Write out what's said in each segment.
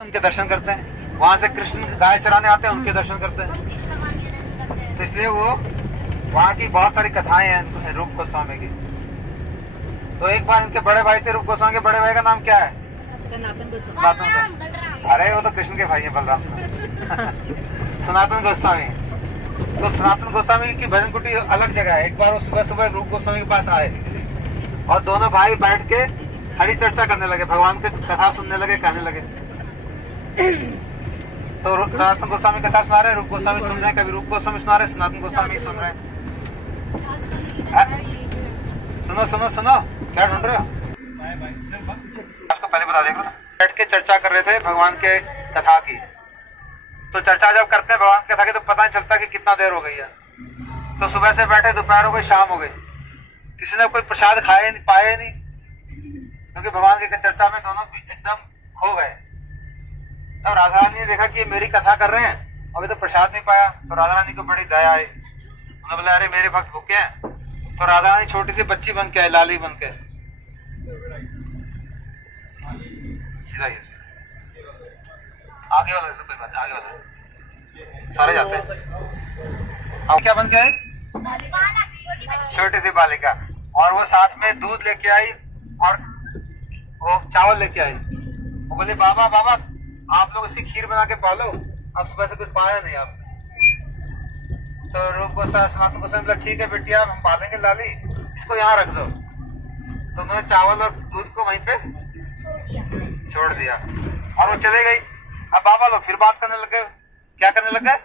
उनके दर्शन करते हैं। वहां से कृष्ण गाय चराने आते हैं, उनके दर्शन करते हैं। तो इसलिए वो वहाँ की बहुत सारी कथाएं हैं रूप गोस्वामी की। तो एक बार इनके बड़े भाई थे, रूप गोस्वामी के बड़े भाई का नाम क्या है? सनातन गोस्वामी। अरे वो तो कृष्ण के भाई है, बलराम। सनातन गोस्वामी। तो सनातन गोस्वामी की भजन कुटी अलग जगह है। एक बार वो सुबह सुबह रूप गोस्वामी के पास आए और दोनों भाई बैठ के हरि चर्चा करने लगे, भगवान की कथा सुनने लगे, कहने लगे। तो सनातन गोस्वामी कथा सुना रहे, रूप गोस्वामी सुन रहे हैं, कभी रूप गोस्वामी सुना रहे, सनातन गोस्वामी सुन रहे हैं। सुनो सुनो सुनो, क्या ढूंढ रहे हो? आपको पहले बता देगा। बैठ के चर्चा कर रहे थे भगवान के कथा की। तो चर्चा जब करते हैं भगवान की कथा की तो पता नहीं चलता कि कितना देर हो गई है। तो सुबह से बैठे, दोपहर हो गई, शाम हो गई, किसी ने कोई प्रसाद खाए नहीं, पाए नहीं, क्योंकि भगवान की चर्चा में दोनों एकदम खो गए। तब राधा रानी ने देखा कि ये मेरी कथा कर रहे हैं, अभी तो प्रसाद नहीं पाया। तो राधा रानी को बड़ी दया आई। उन्होंने बोला अरे मेरे भक्त भूखे हैं। तो राधा रानी छोटी सी बच्ची बन के आई, लाली बन के। सीधा ही आगे वाला, कोई बात नहीं, आगे वाला सारे जाते हैं। अब क्या बन के आई? छोटी सी बालिका। और वो साथ में दूध लेके आई और वो चावल लेके आई। वो बोले बाबा बाबा आप लोग इसकी खीर बना के पालो, अब सुबह से कुछ पाया नहीं आप। तो रूप गोस्वामी सनातन गोस्वामी बोला ठीक है बेटिया, हम पालेंगे लाली, इसको यहाँ रख दो। तो उन्होंने चावल और दूध को वहीं पे छोड़ दिया और वो चले गई। अब बाबा लोग फिर बात करने लगे। क्या करने लगे?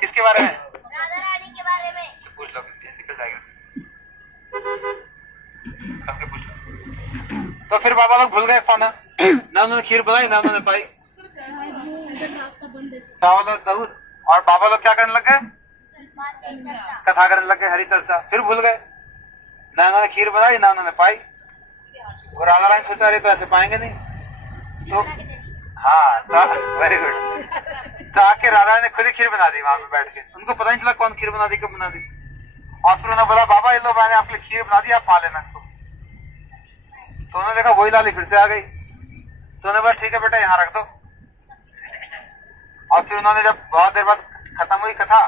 किसके बारे में? राधा रानी के बारे में। पूछ लो, किसके निकल जाएगा। पूछ लो। तो फिर बाबा लोग भूल गए खाना, ना उन्होंने खीर बनाई ना उन्होंने पाई, चावल और दूध। और बाबा लोग क्या करने लगे? कथा करने लगे, हरी चर्चा। फिर भूल गए, ना उन्होंने खीर बनाई ना उन्होंने पाई। और राधा रानी सोचा रही तो ऐसे पाएंगे नहीं। तो हाँ, वेरी गुड। तो आके राधा रानी ने खुद ही खीर बना दी वहां पे बैठ के। उनको पता नहीं चला कौन खीर बना दी, कब बना दी। और फिर उन्होंने बोला बाबा ये लो मैंने आपके लिए खीर बना दी, आप पा लेना इसको। तो उन्होंने देखा वही लाली फिर से आ गई। तो उन्होंने बोला ठीक है बेटा यहाँ रख दो। और फिर उन्होंने जब बहुत देर बाद खत्म हुई कथा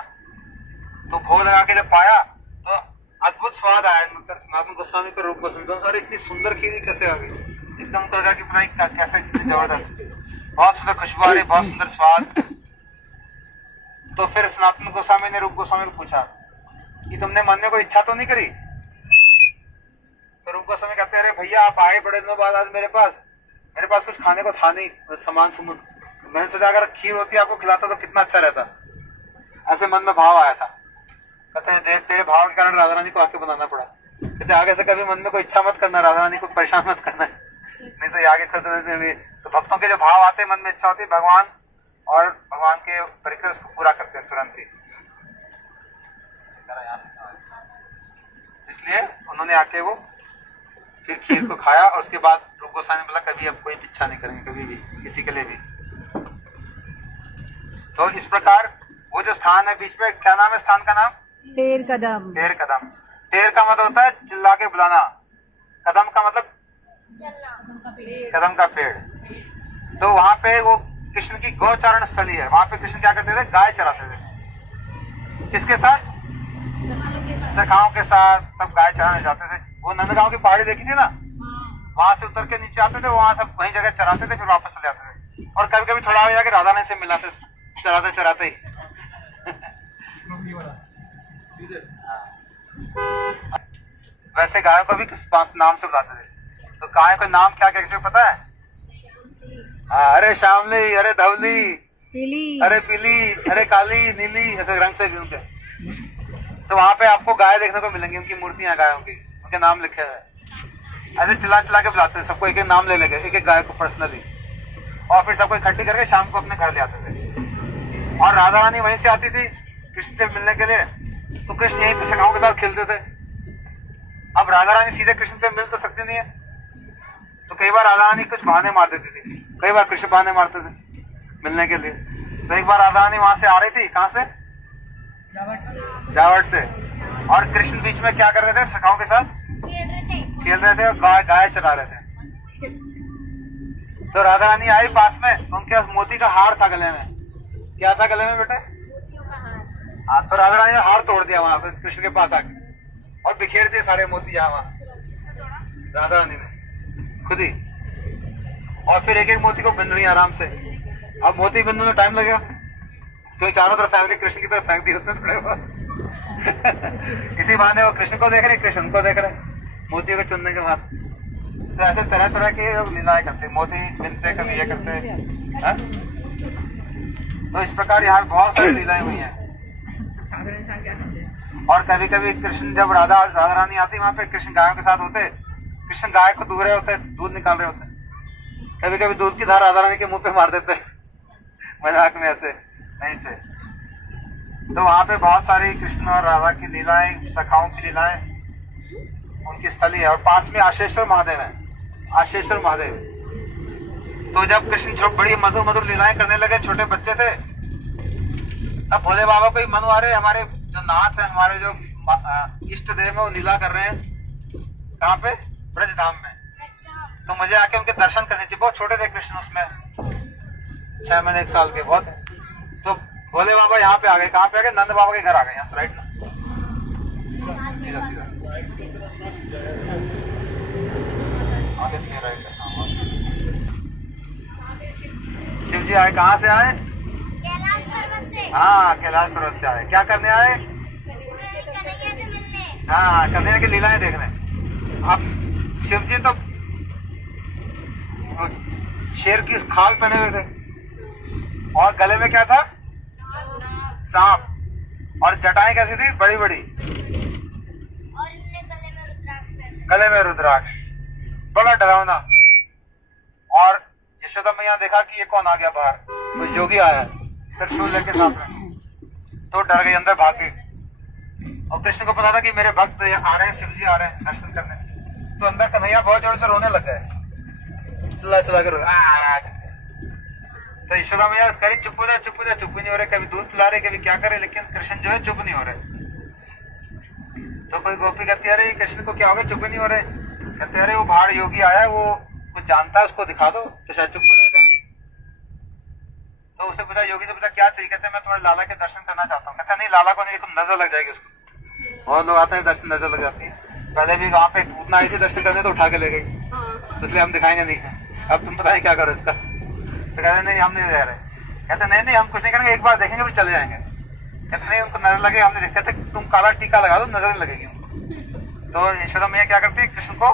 तो भोग लगा के जब पाया तो अद्भुत स्वाद आया। सनातन गोस्वामी को रूप गोस्वामी दोनों सारे इतनी सुंदर खीर कैसे आ गई, एकदम तो लगा कि पता कैसे, इतनी जबरदस्त, बहुत सुंदर खुशबू आ रही, बहुत सुंदर स्वाद। तो फिर सनातन गोस्वामी ने रूप गोस्वामी को पूछा कि तुमने मन में कोई इच्छा तो नहीं करी? तो रूप गोस्वामी कहते हैं अरे भैया आप आए बड़े दिनों बाद आज मेरे पास कुछ खाने को था नहीं, सामान सुमन। मैंने सोचा अगर खीर होती आपको खिलाता तो कितना अच्छा रहता। ऐसे मन में भाव आया था। कहते हैं देख तेरे भाव के कारण राधा रानी को आके बनाना पड़ा। कहते आगे से कभी मन में कोई इच्छा मत करना, राधा रानी को परेशान मत करना, नहीं तो आगे खुद में। तो भक्तों के जो भाव आते हैं, मन में इच्छा होती है, भगवान और भगवान के परिकर उसको पूरा करते हैं तुरंत ही। इसलिए उन्होंने आके वो फिर खीर को खाया और उसके बाद रूप गोस्वामी ने बोला कभी अब कोई इच्छा नहीं करेंगे कभी भी किसी के लिए भी। तो इस प्रकार वो जो स्थान है बीच में, क्या नाम है स्थान का नाम? टेर कदम। टेर कदम। टेर का मतलब होता है चिल्ला के बुलाना, कदम का मतलब कदम का पेड़। तो वहां पे वो कृष्ण की गौचारण स्थली है। वहां पे कृष्ण क्या करते थे? गाय चराते थे। किसके साथ? सखाओं के साथ सब गाय चराने जाते थे। वो नंदगांव की पहाड़ी देखी थी ना, वहां से उतर के नीचे आते थे, वहां सब वही जगह चराते थे, फिर वापस चले जाते थे। और कभी कभी थोड़ा आगे जाके राधा रानी से मिलाते थे चराते चराते ही। वैसे गायों को भी किस नाम से बुलाते थे। तो गायों का नाम क्या क्या किसी को पता है? अरे श्यामली, अरे धवली, पीली, अरे पीली, अरे काली, नीली, ऐसे रंग से भी उनके। तो वहां पे आपको गाय देखने को मिलेंगी, उनकी मूर्तियां गायों की, उनके नाम लिखे हुए। ऐसे चिल्ला चिल्ला के बुलाते थे, सबको एक एक नाम ले लेंगे, एक एक गाय को पर्सनली। और फिर सबको इकट्ठी करके शाम को अपने घर ले आते थे। और राधा रानी वहीं से आती थी कृष्ण से मिलने के लिए। तो कृष्ण यहीं पे सखाओं के साथ खेलते थे। अब राधा रानी सीधे कृष्ण से मिल तो सकती नहीं है, तो कई बार राधा रानी कुछ बहाने मार देती थी, कई बार कृष्ण बहाने मारते थे मिलने के लिए। तो एक बार राधा रानी वहां से आ रही थी, कहां से? जावट से। और कृष्ण बीच में क्या कर रहे थे? सखाओं के साथ खेल रहे थे और गाय चरा रहे थे। तो राधा रानी आई पास में, तो उनके पास मोती का हार था गले में। क्या था गले में बेटे? हाँ, तो राधा रानी ने हार तोड़ दिया वहां पे कृष्ण के पास आके और बिखेर दिए सारे मोती यहाँ वहां, राधा रानी ने खुद ही। और फिर एक एक मोती को बिन रही है आराम से। अब मोती बिनने में टाइम लगेगा क्योंकि चारों तरफ फेंक दी, कृष्ण की तरफ फेंक दी उसने थोड़े बहुत। इसी बहाने वो कृष्ण को देख रहे, कृष्ण उनको देख रहे मोतियों को चुनने के बाद। तो ऐसे तरह तरह के लोग लीलाएं करते, मोती बिनते, कभी ये करते हैं। तो इस प्रकार यहाँ बहुत सारी लीलाएं हुई हैं। और कभी कभी कृष्ण जब राधा रानी आती वहां पे, कृष्ण गायों के साथ होते, कृष्ण गाय को दूह रहे होते, दूध निकाल रहे होते, कभी कभी दूध की धार राधा रानी के मुंह पे मार देते मजाक में ऐसे नहीं थे। तो वहां पे बहुत सारी कृष्ण और राधा की लीलाएं, सखाओं की लीलाएं उनकी स्थली है। और पास में आशेश्वर महादेव है, आशेश्वर महादेव। तो जब कृष्ण बड़ी मधुर मधुर लीलाएं करने लगे, छोटे बच्चे थे, अब भोले बाबा को ही मन आ रहे, हमारे जो नाथ है, हमारे जो इष्ट देव है, वो लीला कर रहे हैं कहाँ पे? ब्रजधाम में। तो मुझे आके उनके दर्शन करने चाहिए। बहुत छोटे थे कृष्ण उसमें, 6 महीने 1 साल के बहुत। तो भोले बाबा यहाँ पे आ गए। कहाँ पे आ गए? नंद बाबा के घर आ गए, यहाँ से राइट ना, सीधा सीधा आगे से राइट है। शिव जी आए, कहाँ से आए? कैलाश पर्वत से। हाँ, कैलाश पर्वत से आए। क्या करने आए? कन्हैया से मिलने। हाँ, कन्हैया की लीलाएं देखने। अब शिव जी तो शेर की खाल पहने हुए थे और गले में क्या था? सांप। और जटाएं कैसी थी? बड़ी बड़ी। और इनने गले में रुद्राक्ष पहना। गले में रुद्राक्ष, बड़ा डरावना। और यशोदा मैया देखा कि ये कौन आ गया बाहर, तो योगी आया त्रिशूल लेके साथ में, तो डर गई, अंदर भाग गई। और कृष्ण को पता था कि मेरे भक्त आ रहे हैं, शिव जी आ रहे हैं दर्शन करने। तो अंदर कन्हैया बहुत जोर से रोने लग गए, चिल्ला चिल्ला के रो। तो यशोदा मैया करी चुप हो जा, चुप हो जा, चुप ही नहीं हो रहे। कभी दूध पिला रहे, कभी क्या करे, लेकिन कृष्ण जो है चुप नहीं हो रहे। तो कोई गोपी कहती है, अरे कृष्ण को क्या हो गया, चुप ही नहीं हो रहे। कहते अरे वो बाहर योगी आया है, वो कुछ जानता है, उसको दिखा दो तो शायद चुप हो जाए। तो उसे पूछा, योगी से पूछा क्या चाहिए? कहते मैं तुम्हारे लाला के दर्शन करना चाहता हूँ। कहता नहीं, लाला को नहीं, नजर लग जाएगी उसको। बहुत लोग आते हैं, दर्शन नजर लग जाती है। पहले भी वहाँ पे पूतना आई थी दर्शन करने, तो उठा के ले गई, तो इसलिए हम दिखाएंगे नहीं। अब तुम पता नहीं क्या करो इसका। तो कहते नहीं, हम नहीं दे रहे। कहते नहीं नहीं, हम कुछ नहीं करेंगे, एक बार देखेंगे फिर चले जाएंगे। कहते नहीं, उनको नजर लगे, हमने देखा। कहते तुम काला टीका लगा दो, नजर नहीं लगेगी उनको। तो यशोदा मैया क्या करती है, कृष्ण को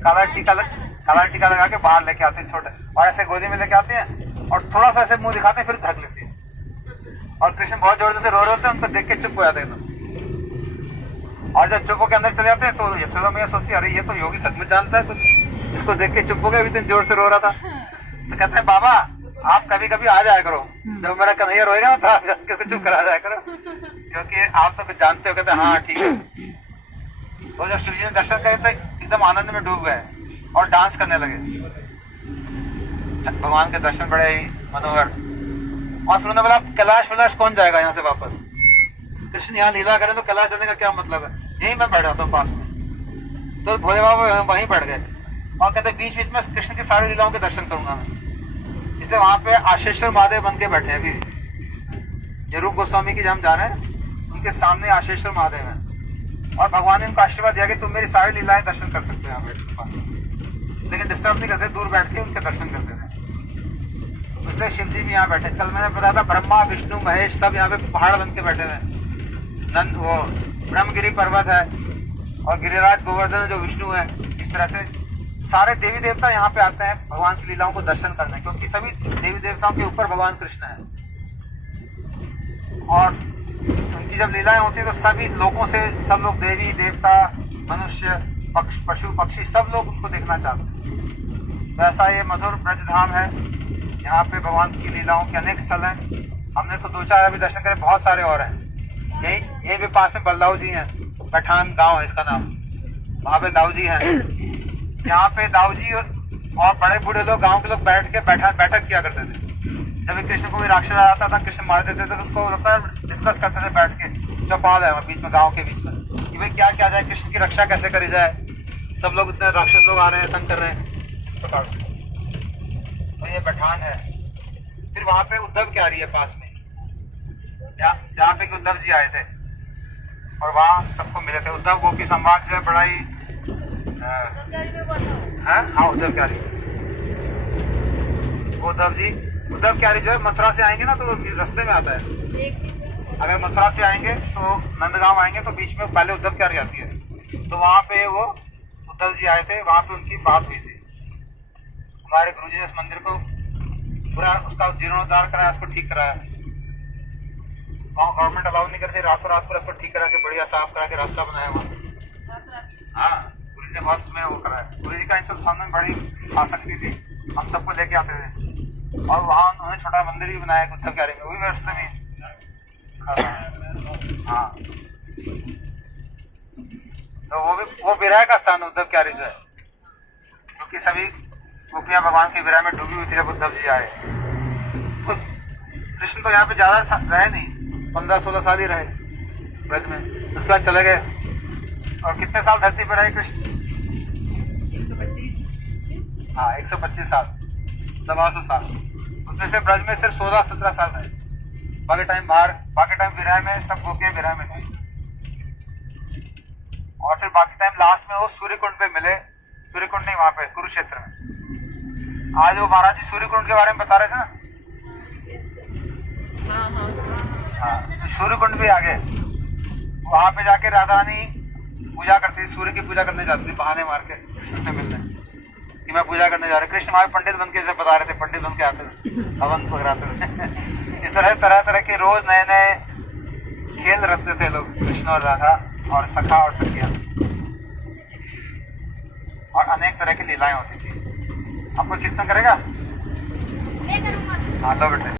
काला टीका लगा के बाहर लेके आते हैं छोटे, और ऐसे गोदी में लेके आते हैं और थोड़ा सा ऐसे मुंह दिखाते हैं, फिर ढक लेती है। और कृष्ण बहुत जोर से रो रहे होते हैं, उनको देख के चुप हो जाते हैं। और जब चुप होकर अंदर चले जाते हैं तो यशोदा मैया सोचती है, अरे ये तो योगी सचमुच जानता है कुछ, इसको देख के चुप हो गया, इतने जोर से रो रहा था। तो कहते हैं बाबा आप कभी कभी आ जाया करो, जब मेरा कन्हैया रोएगा ना तो आप किसको चुप करा जाया करो, क्योंकि आप तो कुछ जानते हो। कहते हैं हाँ ठीक है। तो जब शिव जी ने दर्शन करे तो एकदम आनंद में डूब गए और डांस करने लगे। भगवान के दर्शन बड़े ही मनोहर। और फिर उन्होंने बोला कैलाश वैलाश कौन जाएगा यहाँ से वापस? कृष्ण यहाँ लीला करें तो कैलाश जाने का क्या मतलब है, यही मैं बैठ जाता हूँ पास में। तो भोले बाबा वहीं बैठ गए और कहते बीच बीच में कृष्ण की सारी लीलाओं के दर्शन करूंगा मैं। इसलिए वहां पे आशेश्वर महादेव बन के बैठे हैं। अभी ये रूप गोस्वामी की जब हम जा रहे हैं, उनके सामने आशेश्वर महादेव है और भगवान ने उनको आशीर्वाद दिया कि तुम मेरी सारी लीलाएं दर्शन कर सकते हो यहाँ बैठ के पास, लेकिन डिस्टर्ब नहीं करते, दूर बैठ के उनके दर्शन करते थे। इसलिए शिव जी भी यहाँ बैठे। कल मैंने बताया था ब्रह्मा विष्णु महेश सब यहाँ पे पहाड़ बन के बैठे हुए। नंद वो ब्रह्मगिरी पर्वत है और गिरिराज गोवर्धन जो विष्णु है। इस तरह से सारे देवी देवता यहाँ पे आते हैं भगवान की लीलाओं को दर्शन करने, क्योंकि सभी देवी देवताओं के ऊपर भगवान कृष्ण है। और उनकी जब लीलाएं होती है तो सभी लोगों से, सब लोग देवी देवता मनुष्य पशु पक्षी सब लोग उनको देखना चाहते हैं। तो ऐसा ये मधुर ब्रजधाम है, यहाँ पे भगवान की लीलाओं के अनेक स्थल हैं। हमने तो 2-4 अभी दर्शन करे, बहुत सारे और हैं। यही भी पास में बलदाऊ जी हैं, पठान गांव है इसका नाम, वहाँ पे दाऊ जी हैं। यहाँ पे दाऊ जी और बड़े बूढ़े लोग, गांव के लोग बैठ के बैठक किया करते थे। जब कृष्ण को भी राक्षस आता था, कृष्ण मार देते थे तो उनको लगता है डिस्कस करते थे बैठ के। चौपाल है बीच में, गाँव के बीच में, कि भाई क्या किया जाए, कृष्ण की रक्षा कैसे करी जाए। सब लोग इतने राक्षस लोग आ रहे हैं, तंग कर रहे हैं, इस प्रकार से। तो ये पठान है। फिर वहां पे उद्धव क्यारी है पास में, जहाँ पे कि उद्धव जी आए थे और वहाँ सबको मिले थे। उद्धव गोपी संवाद जो है बड़ा ही हाँ उद्धव क्यारी। उद्धव क्यारी जो है मथुरा से आएंगे ना तो रास्ते में आता है। अगर मथुरा से आएंगे तो नंदगांव आएंगे तो बीच में पहले उद्धव क्यारी आती है। तो वहाँ पे वो उद्धव जी आए थे, वहाँ पे उनकी बात हुई थी। हमारे गुरुजी ने इस मंदिर को पूरा उसका जीर्णोद्धार कराया, उसको ठीक कराया। गवर्नमेंट अलाउ नहीं करती, रातों रात पूरा उसको ठीक करा के बढ़िया साफ करा के रास्ता बनाया वहाँ। हाँ गुरुजी ने बहुत उसमें वो कराया। गुरुजी का इन सब स्थान में बड़ी आसक्ति थी, हम सबको लेके आते थे। और वहाँ उन्होंने छोटा मंदिर भी बनाया उद्धव क्यारी में, वो भी रास्ते में। हाँ तो वो विरह का स्थान उद्धव क्यारी जो है, क्योंकि सभी गोपियां भगवान के विरह में डूबी हुई थी जब उद्धव जी आए। तो कृष्ण तो यहाँ पे ज्यादा रहे नहीं, 15-16 साल ही रहे ब्रज में, उसके बाद चले गए। और कितने साल धरती पर रहे कृष्ण? 125। हाँ 125 साल, 125 साल। उसमें से ब्रज में सिर्फ 16-17 साल रहे। बाकी टाइम विरह में, सब गोपियां विरह में थी। और फिर बाकी टाइम लास्ट में वो सूर्य कुंड पे मिले। सूर्य कुंड नहीं, वहां पे कुरुक्षेत्र में। आज वो महाराज जी सूर्य कुंड के बारे में बता रहे थे ना। हाँ तो सूर्य कुंड भी आ गए। वहां पे जाके राधा रानी पूजा करती थी, सूर्य की पूजा करने जाती थी बहाने मार के कृष्ण से मिलने कि मैं पूजा करने जा रहा। कृष्ण वहां पंडित बन के बता रहे थे, पंडित बन के आते थे, हवन पकड़ाते थे। इस तरह तरह के रोज नए नए खेल रचते थे लोग, कृष्ण और राधा और सखा और सखिया, और अनेक तरह की लीलाएं होती थी। आपको कीर्तन करेगा? मैं करूँगा। हाँ लो बेटे।